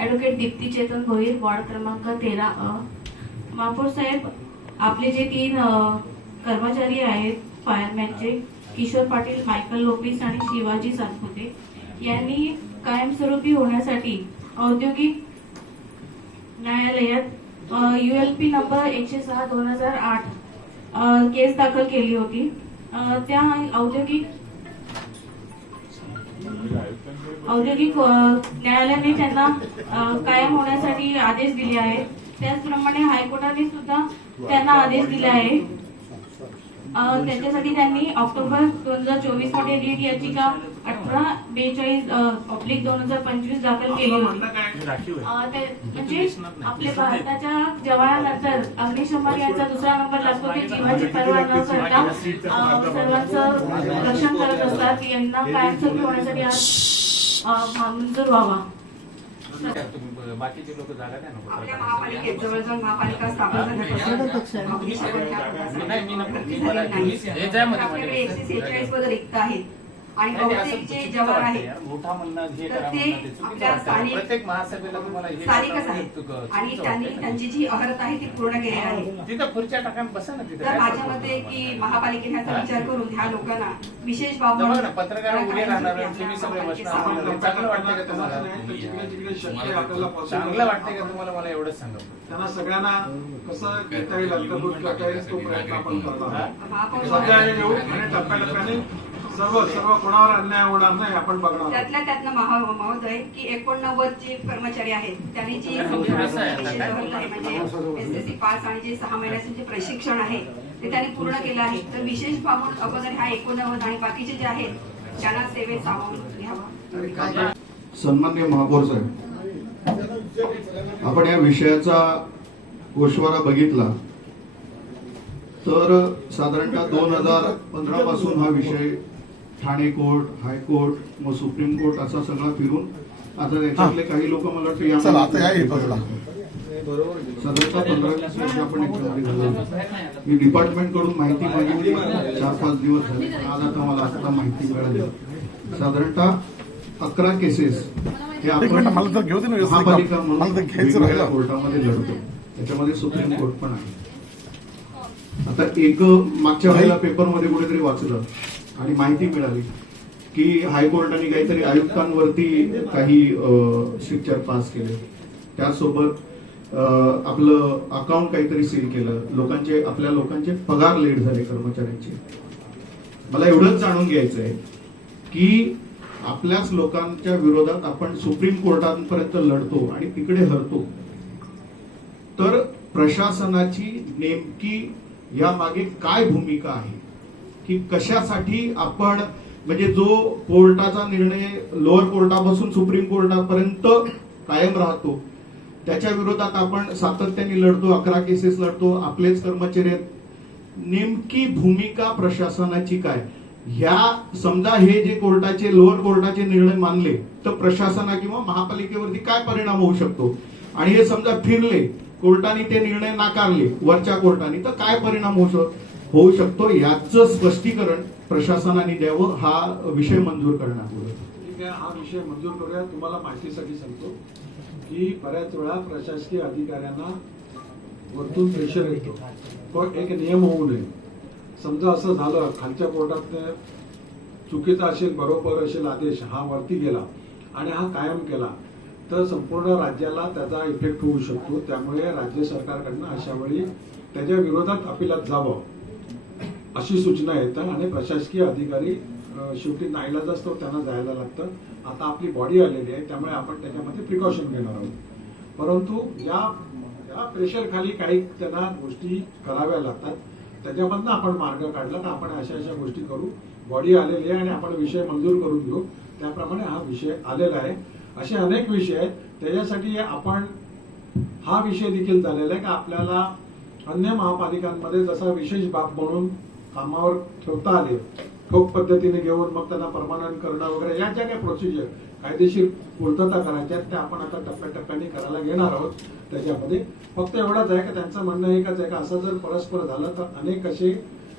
Advocate Deepti Chetan Bhoir, ward क्रमांक 13 महापौर साहेब, आपले जे 3 कर्मचारी आहेत फायरमॅनचे, किशोर पाटील, मायकल लोपिस आणि शिवाजी सातपुते, यांनी कायमस्वरूपी होण्यासाठी औद्योगिक न्यायालयात ULP नंबर 106/2008 केस दाखल केली होती। त्या औद्योगिक न्यायालयाने त्यांना कायम होण्यासाठी आदेश दिले आहेत। त्याचप्रमाणे हायकोर्टाने सुद्धा त्यांना आदेश दिले आहे। त्याच्यासाठी त्यांनी ऑक्टोबर 2024 मध्ये रीट याचिका 1842/2025 दाखल केली होती। म्हणजे आपल्या भारताच्या जवानानंतर अग्निशमन यांचा दुसरा नंबर लागतो की जीवाची पर्वा न करता सर्वांचं रक्षण करत असतात। यांना कायमस्वरूपी होण्यासाठी आज मंजूर व्हावा। बाकीचे लोक जागा द्या ना आपल्या महापालिकेत जवळजवळ महापालिका स्थापन झाल्यापासून आपल्याकडे 146 पद रिक्त आहेत आणि बहुतेक जे जवान आहेत तर ते आपल्या प्रत्येक महासभेला तुम्हाला स्थानिकच आहेत आणि त्यांनी त्यांची जी अर्हता आहे ती पूर्ण केलेली आहे। तिथं खुर्च्या टाका बसा ना तिथं। तर माझ्या मते की महापालिकेने ह्याचा विचार करून ह्या लोकांना विशेष बाब म्हणून पत्रकार उभे राहणार तुम्ही सगळे बसणार चांगलं वाटतंय का तुम्हाला? चांगलं वाटतंय का तुम्हाला? मला एवढंच सांगा। त्यांना सगळ्यांना कसं घेता येईल अंतर्भूत करता येईल तो प्रयत्न आपण करतो आहोत। महापौर सगळ्यांनी येऊ आणि टप्प्याटप्प्याने सर्व कोणावर अन्याय होणार नाही आपण बघणार। त्यातनं महोदय की 89 जे कर्मचारी आहेत त्यांनी जी म्हणजे SSC पास आणि जे 6 महिन्याचे जे प्रशिक्षण आहे ते त्यांनी पूर्ण केलं आहे। तर विशेष बाबून अगोदर हा 89 आणि बाकीचे जे आहेत त्यांना सेवेत सामावून घ्यावा। सन्माननीय महापौर साहेब, आपण या विषयाचा गोषवारा बघितला तर साधारणतः 2015 पासून हा विषय ठाणे कोर्ट, हायकोर्ट, मग सुप्रीम कोर्ट असा सगळा फिरून आता त्याच्यातले काही लोक मला वाटतं साधारणतः 15-20 वर्ष आपण याच्यामध्ये घालवलं। मी डिपार्टमेंट कडून माहिती मागितली 4-5 दिवस झाले, आज आता मला आता माहिती मिळाली साधारणतः 11 केसेस हे आपण महापालिका म्हणून वेगवेगळ्या कोर्टामध्ये लढतो। त्याच्यामध्ये सुप्रीम कोर्ट पण आहे। आता एक मागच्या वेळेला पेपरमध्ये कुठेतरी वाचलं आणि माहिती मिळाली की हायकोर्टाने काहीतरी आयुक्तांवरती काही स्ट्रिक्चर पास केले, त्यासोबत आपलं अकाउंट काहीतरी सील केलं, आपल्या लोकांचे पगार लेट झाले कर्मचाऱ्यांचे। मला एवढंच जाणून घ्यायचं आहे की आपल्याच लोकांच्या विरोधात आपण सुप्रीम कोर्टापर्यंत लढतो आणि तिकडे हरतो, तर प्रशासनाची नेमकी या मागे काय भूमिका आहे की कशासाठी आपण म्हणजे जो कोर्टाचा निर्णय लोअर कोर्टापासून सुप्रीम कोर्टापर्यंत कायम राहतो त्याच्या विरोधात आपण सातत्याने लढतो, 11 केसेस लढतो, आपलेच कर्मचारी आहेत। नेमकी भूमिका प्रशासनाची काय? ह्या समजा हे जे कोर्टाचे लोअर कोर्टाचे निर्णय मानले तर प्रशासना किंवा महापालिकेवरती काय परिणाम होऊ शकतो, आणि हे समजा फिरले कोर्टाने ते निर्णय नाकारले वरच्या कोर्टाने तर काय परिणाम होऊ शकतो याचं स्पष्टीकरण प्रशासनाने द्यावं। हा विषय मंजूर करण्यापूर्वी ठीक आहे, हा विषय मंजूर करूया। तुम्हाला माहितीसाठी सांगतो की बऱ्याच वेळा प्रशासकीय अधिकाऱ्यांना वरतून प्रेशर येतो, तो एक नियम होऊ नये। समजा असं झालं खालच्या कोर्टात चुकीचा असेल बरोबर असेल आदेश हा वरती गेला आणि हा कायम केला तर संपूर्ण राज्याला त्याचा इफेक्ट होऊ शकतो। त्यामुळे राज्य सरकारकडनं अशा वेळी त्याच्या विरोधात अपिलात जावं अशी सूचना येतात आणि प्रशासकीय अधिकारी शेवटी नाईलाज असतो, त्यांना जायला लागतं। आता आपली बॉडी आलेली आहे त्यामुळे आपण त्याच्यामध्ये प्रिकॉशन घेणार आहोत, परंतु या प्रेशर खाली काही त्यांना गोष्टी कराव्या लागतात। त्याच्यामधनं आपण मार्ग काढला तर आपण अशा गोष्टी करू। बॉडी आलेली आहे आणि आपण विषय मंजूर करून घेऊ, त्याप्रमाणे हा विषय आलेला आहे। असे अनेक विषय आहेत, त्याच्यासाठी आपण हा विषय देखील झालेला आहे की आपल्याला अन्य महापालिकांमध्ये जसा विशेष बाब म्हणून कामावर ठेवता आले, ठोक पद्धतीने घेऊन मग त्यांना परमनंट करणं वगैरे या ज्या काही प्रोसिजर कायदेशीर पूर्तता करायच्या त्या आपण आता टप्प्याटप्प्याने करायला घेणार आहोत। त्याच्यामध्ये फक्त एवढंच आहे की त्यांचं म्हणणं एकच आहे की असं जर परस्पर झालं तर अनेक असे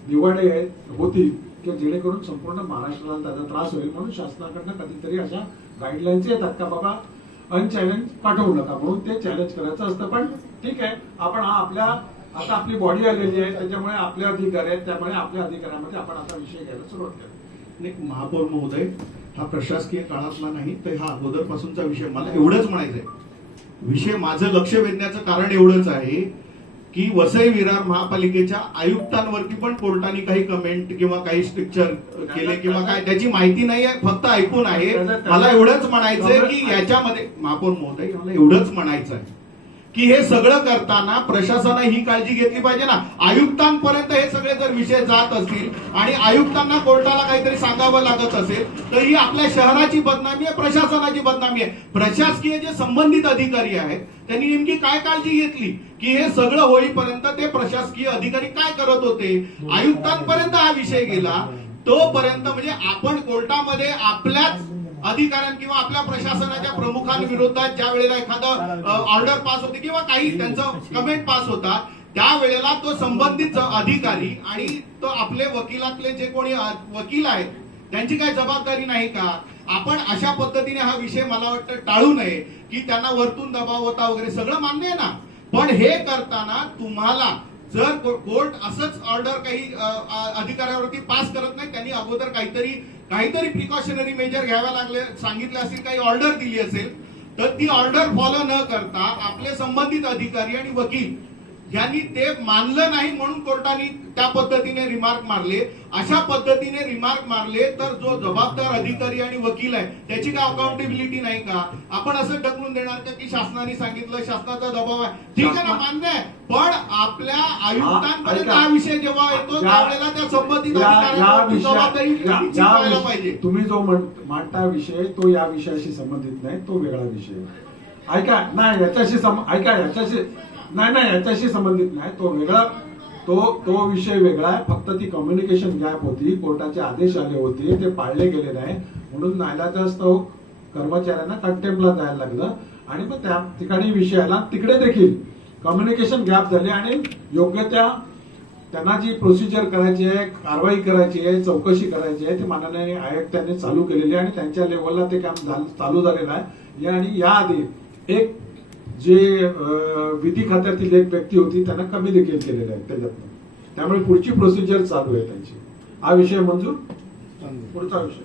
निवाडे होतील की जेणेकरून संपूर्ण महाराष्ट्राला त्याचा त्रास होईल। म्हणून शासनाकडनं कधीतरी अशा गाईडलाईन्स येतात का बाबा अनचॅलेंज पाठवू नका म्हणून ते चॅलेंज करायचं असतं. पण ठीक आहे, आपण हा आपल्या आता आपली बॉडी आलेली आहे, त्याच्यामुळे आपले अधिकार आहेत, त्यामुळे आपल्या अधिकारामध्ये आपण आता विषय घ्यायला सुरुवात करू. एक महापौर महोदय, हा प्रशासकीय काळातला नाही तर हा अगोदरपासूनचा विषय. मला एवढंच म्हणायचंय, विषय माझं लक्ष वेधण्याचं कारण एवढंच आहे की वसई विरार महापालिकेच्या आयुक्तांवरती पण कोर्टाने काही कमेंट किंवा काही स्ट्रिक्चर केले किंवा काय त्याची माहिती नाही आहे, फक्त ऐकून आहे. मला एवढंच म्हणायचंय की याच्यामध्ये महापौर महोदय, मला एवढंच म्हणायचं आहे की हे सगळं करताना प्रशासनाने ही काळजी घेतली पाहिजे ना. आयुक्तांपर्यंत हे सगळे जर विषय जात असतील आणि आयुक्तांना कोर्टाला काहीतरी सांगावं लागत असेल तर ही आपल्या शहराची बदनामी आहे, प्रशासनाची बदनामी आहे. प्रशासकीय जे संबंधित अधिकारी आहेत त्यांनी नेमकी काय काळजी घेतली की हे सगळं होईपर्यंत ते प्रशासकीय अधिकारी काय करत होते. आयुक्तांपर्यंत हा विषय गेला तोपर्यंत म्हणजे आपण कोर्टामध्ये आपल्याच अधिकाऱ्यां किंवा आपल्या प्रशासनाच्या प्रमुखांविरोधात ज्या वेळेला एखादं ऑर्डर पास होते किंवा काही त्यांचं कमेंट पास होतात त्यावेळेला तो संबंधित अधिकारी आणि तो आपले वकिलातले जे कोणी वकील आहेत त्यांची काय जबाबदारी नाही का. आपण अशा पद्धतीने हा विषय मला वाटतं टाळू नये की त्यांना वरतून दबाव होता वगैरे सगळं मान्य आहे ना. पण हे करताना तुम्हाला जर कोर्ट असंच ऑर्डर काही अधिकाऱ्यावरती पास करत नाही, त्यांनी अगोदर काहीतरी प्रिकॉशनरी मेजर घ्याव्या लागले सांगितले असेल, काही ऑर्डर दिली असेल तर ती ऑर्डर फॉलो न करता आपले संबंधित अधिकारी आणि वकील यांनी ते मानलं नाही म्हणून कोर्टाने त्या पद्धतीने रिमार्क मारले. अशा पद्धतीने रिमार्क मारले तर जो जबाबदार अधिकारी आणि वकील आहे त्याची काय अकाउंटेबिलिटी नाही का. आपण असं ढकलून देणार का की शासनाने सांगितलं, शासनाचा दबाव आहे, ठीक आहे ना, मान्य आहे. पण आपल्या आयुक्तांपर्यंत हा विषय जेव्हा येतो त्यावेळेला त्या संबंधित अधिकाऱ्यांना जबाबदारी व्हायला पाहिजे. तुम्ही जो मांडता विषय तो या विषयाशी संबंधित नाही, तो वेगळा विषय. ऐका नाही याच्याशी याच्याशी संबंधित नाही, तो वेगळा, तो विषय वेगळा आहे. फक्त ती कम्युनिकेशन गॅप होती, कोर्टाचे आदेश आले होते, ते पाळले गेले नाही म्हणून नाईलाजास्तव कर्मचाऱ्यांना कंटेम्पला जायला लागलं आणि मग त्या ठिकाणी विषयाला तिकडे देखील कम्युनिकेशन गॅप झाले आणि योग्य त्यांना जी प्रोसिजर करायची आहे, कारवाई करायची आहे, चौकशी करायची आहे, ते माननीय आयुक्तांनी चालू केलेली आहे आणि त्यांच्या लेवलला ते काम चालू झालेलं आहे. आणि याआधी एक जे विधी खात्यातील एक व्यक्ती होती त्यांना कमी देखील केलेलं आहे त्याच्यातून. त्यामुळे पुढची प्रोसिजर चालू आहे त्यांची. हा विषय मंजूर. पुढचा विषय